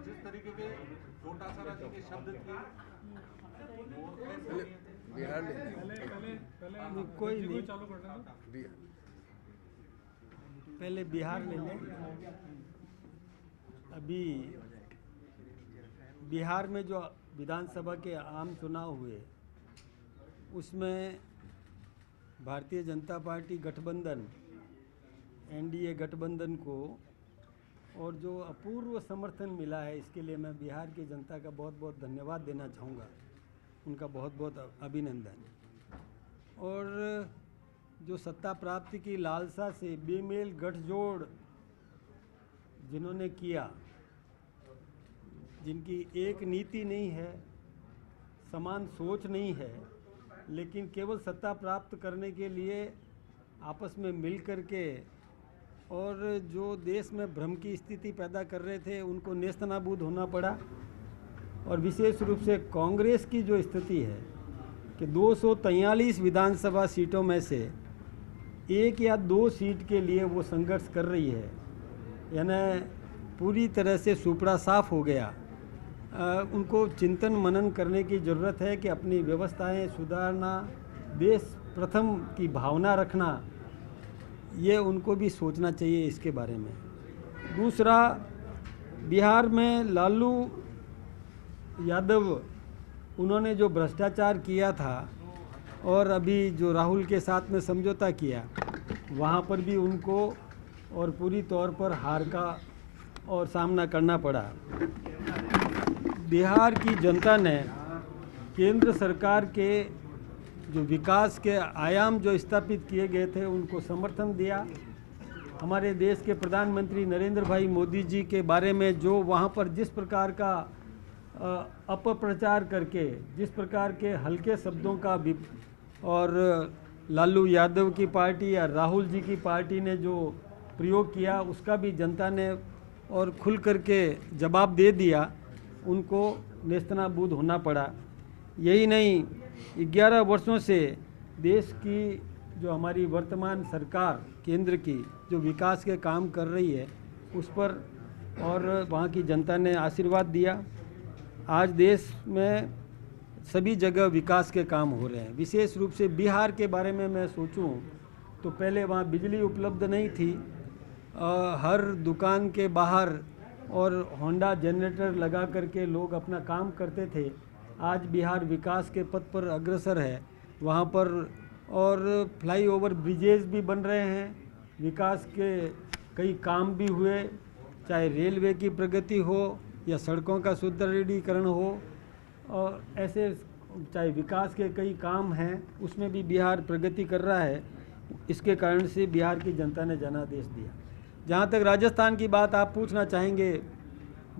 जिस तरीके के डोटासरा जी के शब्द थे बिहार में कोई नहीं, पहले बिहार ले लें। अभी बिहार में जो विधानसभा के आम चुनाव हुए उसमें भारतीय जनता पार्टी गठबंधन, एनडीए गठबंधन को और जो अपूर्व समर्थन मिला है, इसके लिए मैं बिहार की जनता का बहुत बहुत धन्यवाद देना चाहूँगा, उनका बहुत बहुत अभिनंदन। और जो सत्ता प्राप्ति की लालसा से बेमेल गठजोड़ जिन्होंने किया, जिनकी एक नीति नहीं है, समान सोच नहीं है, लेकिन केवल सत्ता प्राप्त करने के लिए आपस में मिल कर के और जो देश में भ्रम की स्थिति पैदा कर रहे थे उनको नेस्तनाबूद होना पड़ा। और विशेष रूप से कांग्रेस की जो स्थिति है कि 243 विधानसभा सीटों में से 1 या 2 सीट के लिए वो संघर्ष कर रही है, यानी पूरी तरह से सुपड़ा साफ हो गया। उनको चिंतन मनन करने की ज़रूरत है कि अपनी व्यवस्थाएं सुधारना, देश प्रथम की भावना रखना, ये उनको भी सोचना चाहिए इसके बारे में। दूसरा, बिहार में लालू यादव उन्होंने जो भ्रष्टाचार किया था और अभी जो राहुल के साथ में समझौता किया, वहाँ पर भी उनको और पूरी तौर पर हार का और सामना करना पड़ा। बिहार की जनता ने केंद्र सरकार के जो विकास के आयाम जो स्थापित किए गए थे उनको समर्थन दिया। हमारे देश के प्रधानमंत्री नरेंद्र भाई मोदी जी के बारे में जो वहाँ पर जिस प्रकार का अपप्रचार करके, जिस प्रकार के हल्के शब्दों का और लालू यादव की पार्टी या राहुल जी की पार्टी ने जो प्रयोग किया, उसका भी जनता ने और खुल करके जवाब दे दिया। उनको नेस्तनाबूद होना पड़ा। यही नहीं, 11 वर्षों से देश की जो हमारी वर्तमान सरकार केंद्र की जो विकास के काम कर रही है उस पर और वहाँ की जनता ने आशीर्वाद दिया। आज देश में सभी जगह विकास के काम हो रहे हैं। विशेष रूप से बिहार के बारे में मैं सोचूं तो पहले वहाँ बिजली उपलब्ध नहीं थी, हर दुकान के बाहर और होंडा जनरेटर लगा करके लोग अपना काम करते थे। आज बिहार विकास के पथ पर अग्रसर है। वहाँ पर और फ्लाईओवर ब्रिजेज भी बन रहे हैं, विकास के कई काम भी हुए, चाहे रेलवे की प्रगति हो या सड़कों का सुदृढ़ीकरण हो, और ऐसे चाहे विकास के कई काम हैं, उसमें भी बिहार प्रगति कर रहा है। इसके कारण से बिहार की जनता ने जनादेश दिया। जहाँ तक राजस्थान की बात आप पूछना चाहेंगे,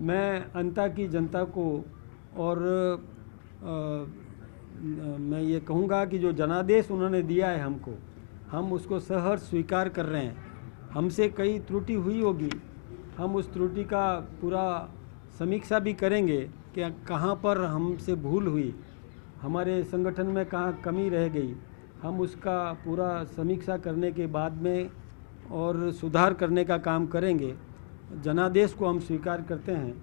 मैं अंता की जनता को और मैं ये कहूँगा कि जो जनादेश उन्होंने दिया है हमको, हम उसको सहर्ष स्वीकार कर रहे हैं। हमसे कई त्रुटि हुई होगी, हम उस त्रुटि का पूरा समीक्षा भी करेंगे कि कहाँ पर हमसे भूल हुई, हमारे संगठन में कहाँ कमी रह गई। हम उसका पूरा समीक्षा करने के बाद में और सुधार करने का काम करेंगे। जनादेश को हम स्वीकार करते हैं।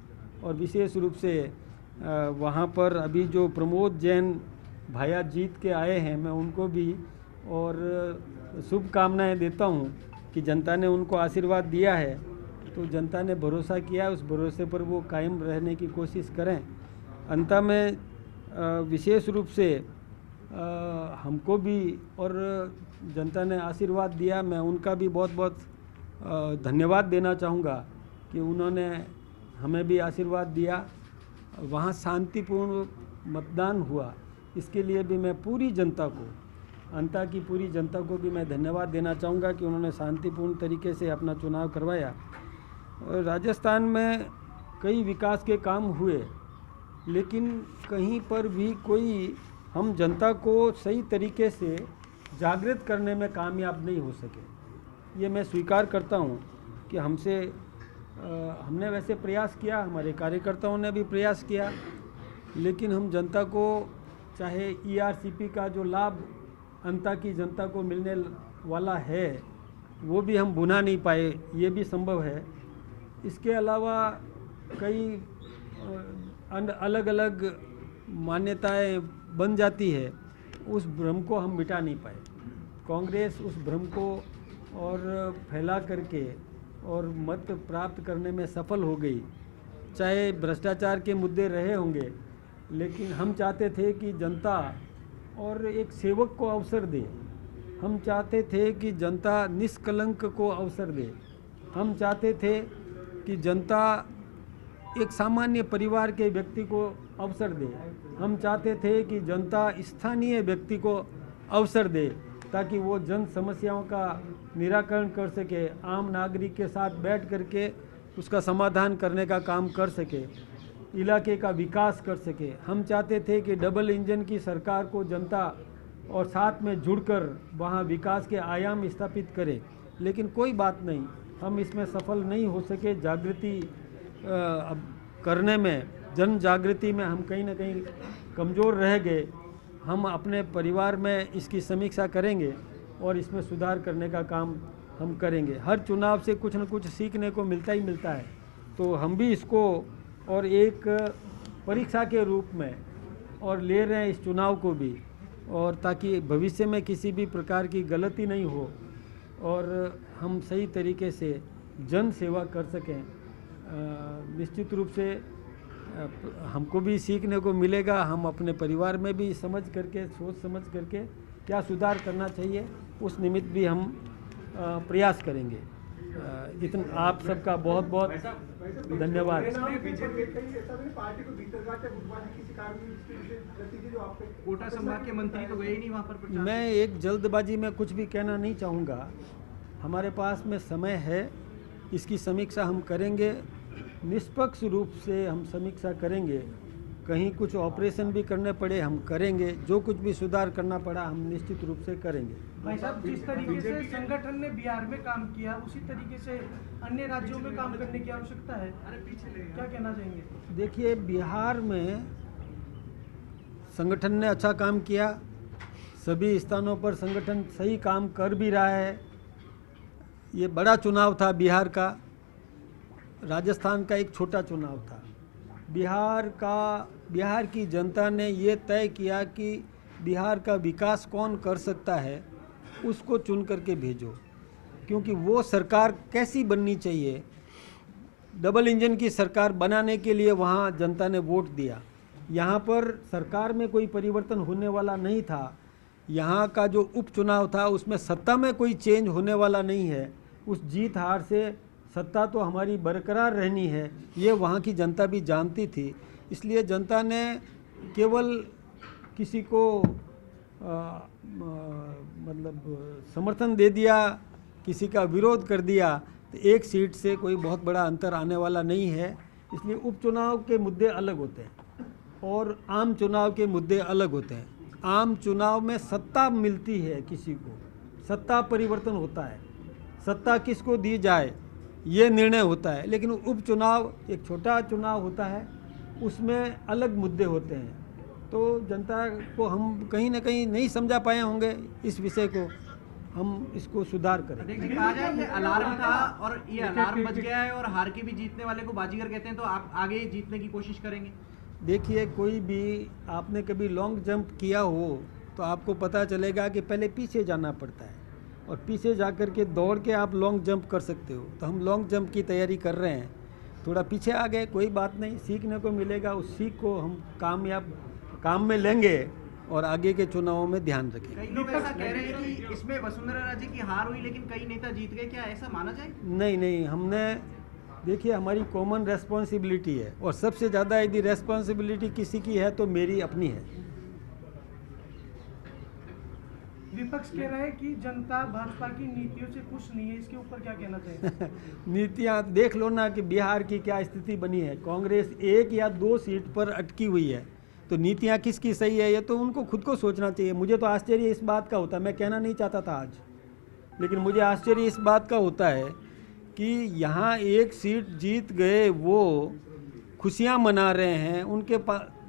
और विशेष रूप से वहाँ पर अभी जो प्रमोद जैन भाया जीत के आए हैं, मैं उनको भी और शुभकामनाएं देता हूँ कि जनता ने उनको आशीर्वाद दिया है, तो जनता ने भरोसा किया, उस भरोसे पर वो कायम रहने की कोशिश करें। अंत में विशेष रूप से हमको भी और जनता ने आशीर्वाद दिया, मैं उनका भी बहुत बहुत धन्यवाद देना चाहूँगा कि उन्होंने हमें भी आशीर्वाद दिया। वहाँ शांतिपूर्ण मतदान हुआ, इसके लिए भी मैं पूरी जनता को, अंता की पूरी जनता को भी मैं धन्यवाद देना चाहूँगा कि उन्होंने शांतिपूर्ण तरीके से अपना चुनाव करवाया। राजस्थान में कई विकास के काम हुए, लेकिन कहीं पर भी कोई हम जनता को सही तरीके से जागृत करने में कामयाब नहीं हो सके। ये मैं स्वीकार करता हूँ कि हमसे हमने वैसे प्रयास किया, हमारे कार्यकर्ताओं ने भी प्रयास किया, लेकिन हम जनता को चाहे ERCP का जो लाभ अंता की जनता को मिलने वाला है वो भी हम भुना नहीं पाए, ये भी संभव है। इसके अलावा कई अलग अलग मान्यताएं बन जाती है, उस भ्रम को हम मिटा नहीं पाए। कांग्रेस उस भ्रम को और फैला करके और मत प्राप्त करने में सफल हो गई। चाहे भ्रष्टाचार के मुद्दे रहे होंगे, लेकिन हम चाहते थे कि जनता और एक सेवक को अवसर दे। हम चाहते थे कि जनता निष्कलंक को अवसर दे। हम चाहते थे कि जनता एक सामान्य परिवार के व्यक्ति को अवसर दे। हम चाहते थे कि जनता स्थानीय व्यक्ति को अवसर दे, ताकि वो जन समस्याओं का निराकरण कर सके, आम नागरिक के साथ बैठ करके उसका समाधान करने का काम कर सके, इलाके का विकास कर सके। हम चाहते थे कि डबल इंजन की सरकार को जनता और साथ में जुड़कर वहाँ विकास के आयाम स्थापित करे, लेकिन कोई बात नहीं, हम इसमें सफल नहीं हो सके। जागृति करने में, जन जागृति में हम कहीं ना कहीं कमज़ोर रह गए। हम अपने परिवार में इसकी समीक्षा करेंगे और इसमें सुधार करने का काम हम करेंगे। हर चुनाव से कुछ न कुछ सीखने को मिलता ही मिलता है, तो हम भी इसको और एक परीक्षा के रूप में और ले रहे हैं इस चुनाव को भी, और ताकि भविष्य में किसी भी प्रकार की गलती नहीं हो और हम सही तरीके से जन सेवा कर सकें। निश्चित रूप से हमको भी सीखने को मिलेगा। हम अपने परिवार में भी समझ करके, सोच समझ करके क्या सुधार करना चाहिए, उस निमित्त भी हम प्रयास करेंगे। इतना आप सबका बहुत बहुत धन्यवाद। कोटा संभाग के मंत्री तो गए ही नहीं वहाँ पर प्रचार। मैं एक जल्दबाजी में कुछ भी कहना नहीं चाहूँगा। हमारे पास में समय है, इसकी समीक्षा हम करेंगे, निष्पक्ष रूप से हम समीक्षा करेंगे। कहीं कुछ ऑपरेशन भी करने पड़े हम करेंगे, जो कुछ भी सुधार करना पड़ा हम निश्चित रूप से करेंगे। भाई साहब, जिस तरीके से संगठन ने बिहार में काम किया, उसी तरीके से अन्य राज्यों में काम करने की आवश्यकता है। क्या कहना चाहेंगे? देखिए, बिहार में संगठन ने अच्छा काम किया, सभी स्थानों पर संगठन सही काम कर भी रहा है। ये बड़ा चुनाव था बिहार का, राजस्थान का एक छोटा चुनाव था। बिहार की जनता ने ये तय किया कि बिहार का विकास कौन कर सकता है, उसको चुन करके भेजो, क्योंकि वो सरकार कैसी बननी चाहिए, डबल इंजन की सरकार बनाने के लिए वहाँ जनता ने वोट दिया। यहाँ पर सरकार में कोई परिवर्तन होने वाला नहीं था। यहाँ का जो उपचुनाव था उसमें सत्ता में कोई चेंज होने वाला नहीं है। उस जीत हार से सत्ता तो हमारी बरकरार रहनी है, ये वहाँ की जनता भी जानती थी। इसलिए जनता ने केवल किसी को मतलब समर्थन दे दिया, किसी का विरोध कर दिया, तो एक सीट से कोई बहुत बड़ा अंतर आने वाला नहीं है। इसलिए उपचुनाव के मुद्दे अलग होते हैं और आम चुनाव के मुद्दे अलग होते हैं। आम चुनाव में सत्ता मिलती है, किसी को सत्ता परिवर्तन होता है, सत्ता किसको दी जाए ये निर्णय होता है। लेकिन उपचुनाव एक छोटा चुनाव होता है, उसमें अलग मुद्दे होते हैं। तो जनता को हम कहीं ना कहीं नहीं समझा पाए होंगे, इस विषय को हम इसको सुधार करें। देखिए, कहा जाए ये अलार्म था और ये अलार्म बज गया है और हार के भी जीतने वाले को बाजीगर कहते हैं, तो आप आगे जीतने की कोशिश करेंगे? देखिए, कोई भी आपने कभी लॉन्ग जंप किया हो तो आपको पता चलेगा कि पहले पीछे जाना पड़ता है और पीछे जाकर के दौड़ के आप लॉन्ग जंप कर सकते हो। तो हम लॉन्ग जंप की तैयारी कर रहे हैं, थोड़ा पीछे आ गए, कोई बात नहीं, सीखने को मिलेगा। उस सीख को हम काम में लेंगे और आगे के चुनावों में ध्यान रखेंगे। कई लोग ऐसा कह रहे हैं कि इसमें वसुंधरा राजे की हार हुई लेकिन कई नेता जीत गए, क्या ऐसा माना जाए? नहीं, हमने देखिए, हमारी कॉमन रेस्पॉन्सिबिलिटी है और सबसे ज़्यादा यदि रेस्पॉन्सिबिलिटी किसी की है तो मेरी अपनी है। विपक्ष कह रहा है कि जनता भाजपा की नीतियों से खुश नहीं है, इसके ऊपर क्या कहना चाहिए? नीतियाँ देख लो ना कि बिहार की क्या स्थिति बनी है। कांग्रेस 1 या 2 सीट पर अटकी हुई है, तो नीतियाँ किसकी सही है ये तो उनको खुद को सोचना चाहिए। मुझे तो आश्चर्य इस बात का होता है, मैं कहना नहीं चाहता था आज, लेकिन मुझे आश्चर्य इस बात का होता है कि यहाँ एक सीट जीत गए वो खुशियाँ मना रहे हैं, उनके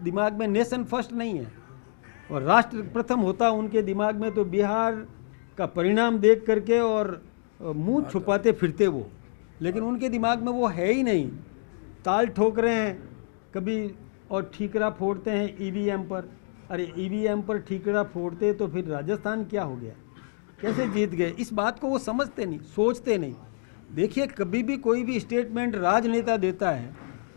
दिमाग में नेशन फर्स्ट नहीं है और राष्ट्र प्रथम होता उनके दिमाग में तो बिहार का परिणाम देख करके और मुंह छुपाते फिरते वो, लेकिन उनके दिमाग में वो है ही नहीं। ताल ठोक रहे हैं कभी और ठीकरा फोड़ते हैं ईवीएम पर। अरे ईवीएम पर ठीकरा फोड़ते तो फिर राजस्थान क्या हो गया, कैसे जीत गए? इस बात को वो समझते नहीं, सोचते नहीं। देखिए कभी भी कोई भी स्टेटमेंट राजनेता देता है,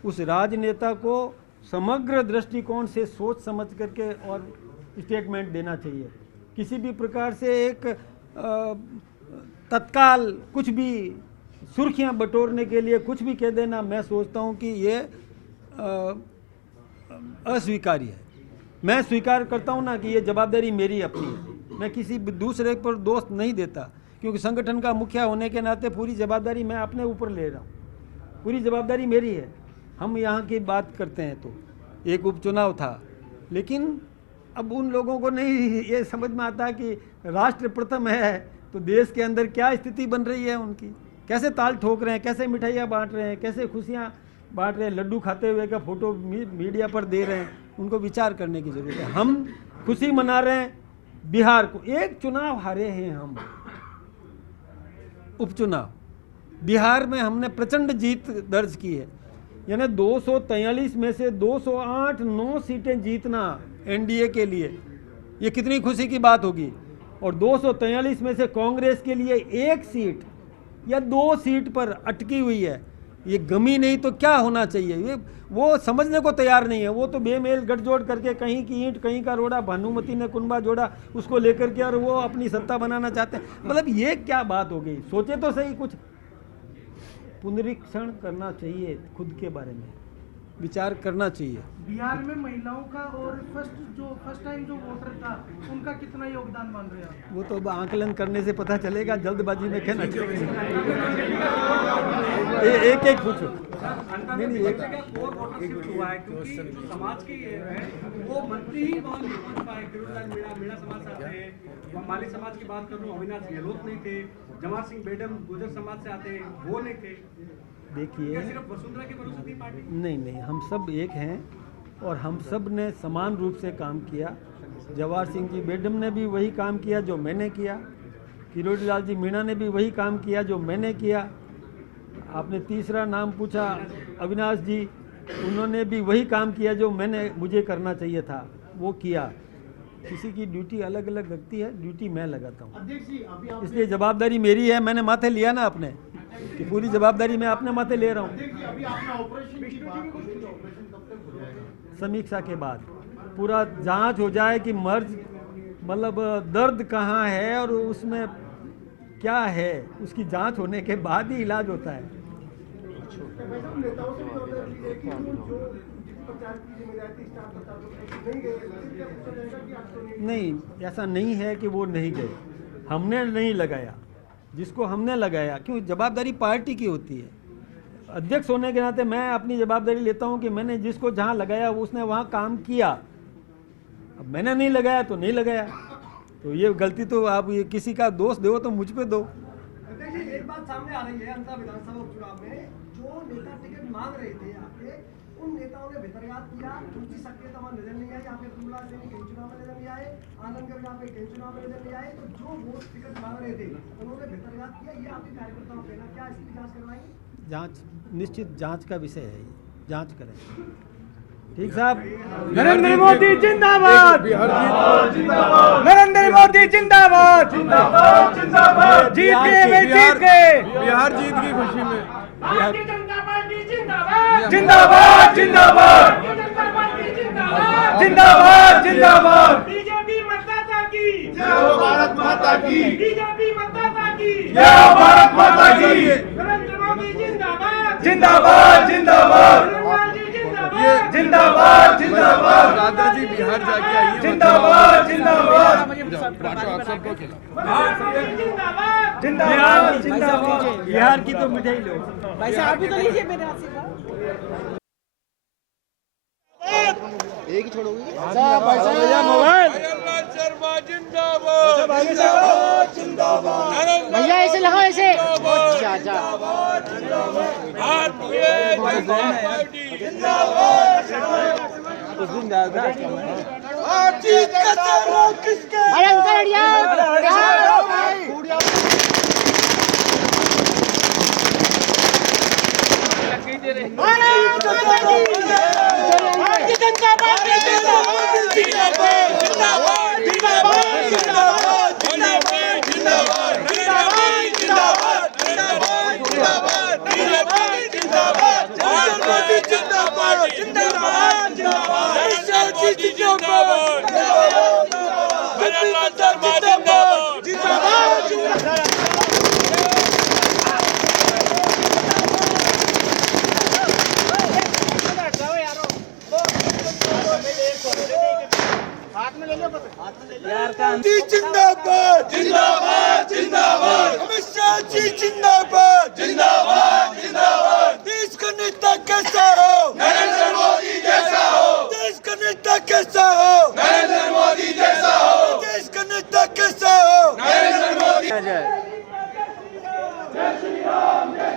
उस राजनेता को समग्र दृष्टिकोण से सोच समझ करके और स्टेटमेंट देना चाहिए। किसी भी प्रकार से एक तत्काल कुछ भी सुर्खियां बटोरने के लिए कुछ भी कह देना, मैं सोचता हूं कि ये अस्वीकार्य है। मैं स्वीकार करता हूं ना कि ये जवाबदारी मेरी अपनी है, मैं किसी दूसरे पर दोष नहीं देता, क्योंकि संगठन का मुखिया होने के नाते पूरी जवाबदारी मैं अपने ऊपर ले रहा हूं, पूरी जवाबदारी मेरी है। हम यहाँ की बात करते हैं तो एक उपचुनाव था, लेकिन अब उन लोगों को नहीं ये समझ में आता कि राष्ट्र प्रथम है तो देश के अंदर क्या स्थिति बन रही है उनकी, कैसे ताल ठोक रहे हैं, कैसे मिठाइयाँ बांट रहे हैं, कैसे खुशियाँ बांट रहे हैं, लड्डू खाते हुए का फोटो मीडिया पर दे रहे हैं। उनको विचार करने की ज़रूरत है। हम खुशी मना रहे हैं बिहार को, एक चुनाव हारे हैं हम, उपचुनाव। बिहार में हमने प्रचंड जीत दर्ज की है, यानी 243 में से 208 9 सीटें जीतना एनडीए के लिए, ये कितनी खुशी की बात होगी। और 243 में से कांग्रेस के लिए 1 सीट या 2 सीट पर अटकी हुई है, ये गमी नहीं तो क्या होना चाहिए? ये वो समझने को तैयार नहीं है। वो तो बेमेल गठजोड़ करके कहीं की ईंट कहीं का रोड़ा, भानुमति ने कुनबा जोड़ा, उसको लेकर के और वो अपनी सत्ता बनाना चाहते हैं। मतलब ये क्या बात हो गई? सोचे तो सही, कुछ पुनरीक्षण करना चाहिए, खुद के बारे में विचार करना चाहिए। बिहार में महिलाओं का और फर्स्ट टाइम जो वोटर था उनका कितना योगदान मान रहे हैं? वो तो आंकलन करने से पता चलेगा, जल्दबाजी में कहना चाहिए। एक एक पूछो। नहीं, एक और वोटर शिफ्ट हुआ है क्योंकि समाज की ये है वो मंत्री ही वहाँ नहीं पहुँच पाए। किरोड़ीलाल मीणा समाज से आते हैं, माली समाज की बात कर रहा हूँ, अविनाश गहलोत नहीं थे, जवाहर सिंह बेडम गुर्जर समाज से आते हैं, वो नहीं थे। देखिए सिर्फ वसुंधरा की भरोसे थी पार्टी? नहीं, हम सब एक हैं और हम सब ने समान रूप से काम किया। जवाहर सिंह जी बेडम ने भी वही काम किया जो मैंने किया, किरोड़ीलाल जी मीणा ने भी वही काम किया जो मैंने किया। आपने तीसरा नाम पूछा अविनाश जी, उन्होंने भी वही काम किया जो मुझे करना चाहिए था, वो किया। किसी की ड्यूटी अलग अलग लगती है, ड्यूटी मैं लगाता हूँ, इसलिए जवाबदारी मेरी है। मैंने माथे लिया ना अपने, कि पूरी जवाबदारी मैं अपने माथे ले रहा हूँ। समीक्षा के बाद पूरा जांच हो जाए कि मर्ज मतलब दर्द कहाँ है और उसमें क्या है, उसकी जांच होने के बाद ही इलाज होता है। नहीं, ऐसा नहीं है कि वो नहीं गए, हमने नहीं लगाया। जिसको हमने लगाया, क्यों, जवाबदारी पार्टी की होती है। अध्यक्ष होने के नाते मैं अपनी जवाबदारी लेता हूं कि मैंने जिसको जहां लगाया उसने वहां काम किया। अब मैंने नहीं लगाया तो नहीं लगाया, तो ये गलती तो आप ये किसी का दोष दो तो मुझ पे दो। देखिए एक बात सामने आ रही है, अंतर विधानसभा उपचुनाव में जो नेता टिकट मांग रहे थे आपके, उन नेताओं ने भितरघात किया, उनकी सक्रियता वहाँ नजर नहीं आई। आपके प्रहलाद सिंह कई चुनाव में नजर नहीं आए, आनंद गढ़ आपके कई चुनाव में नजर नहीं आए। तो जो वोट टिकट मांग रहे थे उन्होंने भितरघात किया, ये आपके कार्यकर्ताओं को कहना, क्या इसकी जाँच करवाएंगे? जांच, निश्चित जांच का विषय है, जांच करें। ठीक साहब। नरेंद्र मोदी जिंदाबाद, नरेंद्र मोदी जिंदाबाद, जीत गए, जीत गए, बिहार जीत की खुशी में भारतीय जनता पार्टी जिंदाबाद, जिंदाबाद, जिंदाबाद, जिंदाबाद, जिंदाबाद। बीजेपी मतदाता की जय हो, भारत माता की, बीजेपी मतदाता की जय हो, भारत माता की। नरेंद्र मोदी जिंदाबाद, जिंदाबाद, जिंदाबाद, जिंदाबाद, जिंदाबाद। दादा जी बिहार जाके आई हैं, जिंदाबाद, जिंदाबाद, आप सबको जिंदाबाद, जिंदाबाद। बिहार की तो मिठाई लो भाई साहब, आप भी तो लीजिए मेरे आशीर्वाद। एक ही छोड़ोगे? भैया ऐसे लगाओ, ऐसे अच्छा भारतीय जनता पार्टी जिंदाबाद। उस दिन दादा जीत का सवाल किसके? भारतीय जनता पार्टी जिंदाबाद जिंदाबाद जिंदाबाद जिंदाबाद जिंदाबाद जिंदाबाद जिंदाबाद जिंदाबाद जिंदाबाद जिंदाबाद जिंदाबाद जिंदाबाद जिंदाबाद जिंदाबाद जिंदाबाद जिंदाबाद अमित शाह जी जिंदाबाद जिंदाबाद जिंदाबाद। देश का नेता कैसा हो? नरेंद्र मोदी जैसा हो। देश का नेता कैसा हो? नरेंद्र मोदी जैसा हो। देश का नेता कैसा हो? नरेंद्र मोदी। जय जय श्री राम जय